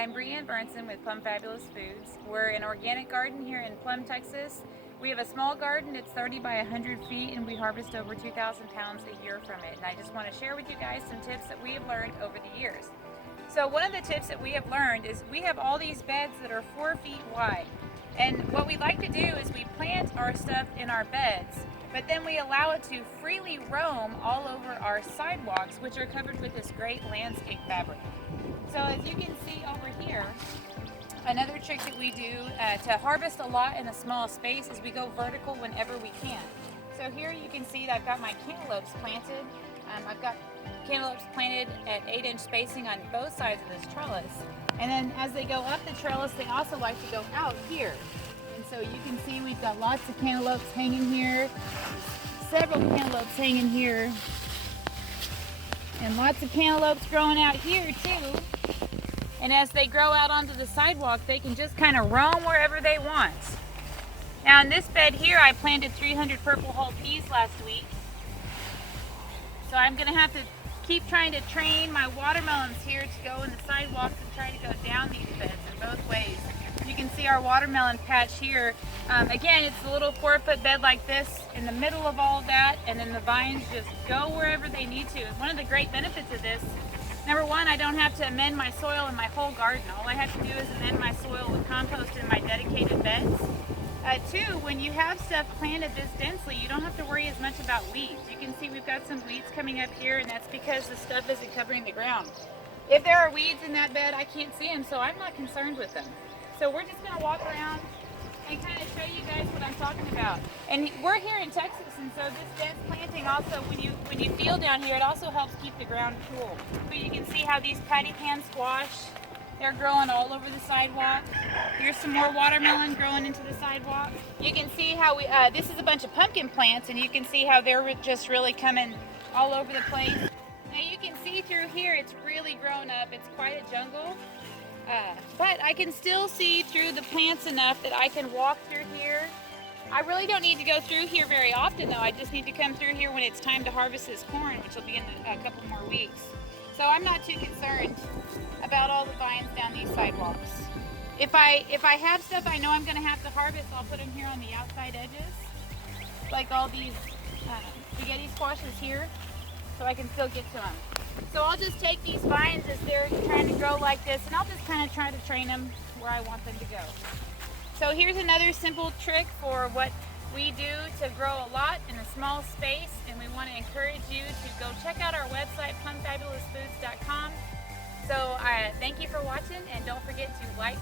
I'm Brianne Burnson with Plum Fabulous Foods. We're an organic garden here in Plum, Texas. We have a small garden, it's 30 by 100 feet, and we harvest over 2,000 pounds a year from it. And I just want to share with you guys some tips that we have learned over the years. So one of the tips that we have learned is we have all these beds that are 4 feet wide. And what we like to do is we plant our stuff in our beds, but then we allow it to freely roam all over our sidewalks, which are covered with this great landscape fabric. So as you can see over here, another trick that we do to harvest a lot in a small space is we go vertical whenever we can. So here you can see that I've got my cantaloupes planted. I've got cantaloupes planted at 8-inch spacing on both sides of this trellis. And then as they go up the trellis, they also like to go out here. And so you can see we've got lots of cantaloupes hanging here, several cantaloupes hanging here, and lots of cantaloupes growing out here too. And as they grow out onto the sidewalk, they can just kind of roam wherever they want. Now in this bed here, I planted 300 purple hull peas last week. So I'm gonna have to keep trying to train my watermelons here to go in the sidewalks and try to go down these beds in both ways. You can see our watermelon patch here. Again, it's a little 4-foot bed like this in the middle of all that, and then the vines just go wherever they need to. And one of the great benefits of this, number one, I don't have to amend my soil in my whole garden. All I have to do is amend my soil with compost in my dedicated beds. Two, when you have stuff planted this densely, you don't have to worry as much about weeds. You can see we've got some weeds coming up here, and that's because the stuff isn't covering the ground. If there are weeds in that bed, I can't see them, so I'm not concerned with them. So we're just going to walk around and kind of show you guys what I'm talking about. And we're here in Texas, and so this dense planting also, when you feel down here, it also helps keep the ground cool. So you can see how these patty pan squash, they're growing all over the sidewalk. Here's some more watermelon growing into the sidewalk. You can see how this is a bunch of pumpkin plants, and you can see how they're just really coming all over the place. Now you can see through here, it's really grown up. It's quite a jungle. But I can still see through the plants enough that I can walk through here. I really don't need to go through here very often though. I just need to come through here when it's time to harvest this corn, which will be in a couple more weeks. So I'm not too concerned about all the vines down these sidewalks. If I have stuff I know I'm going to have to harvest, I'll put them here on the outside edges, like all these spaghetti squashes here, so I can still get to them. So I'll just take these vines as they're trying to grow like this, and I'll just kind of try to train them where I want them to go. So here's another simple trick for what we do to grow a lot in a small space, and we want to encourage you to go check out our website, plumfabulousfoods.com. So thank you for watching, and don't forget to like,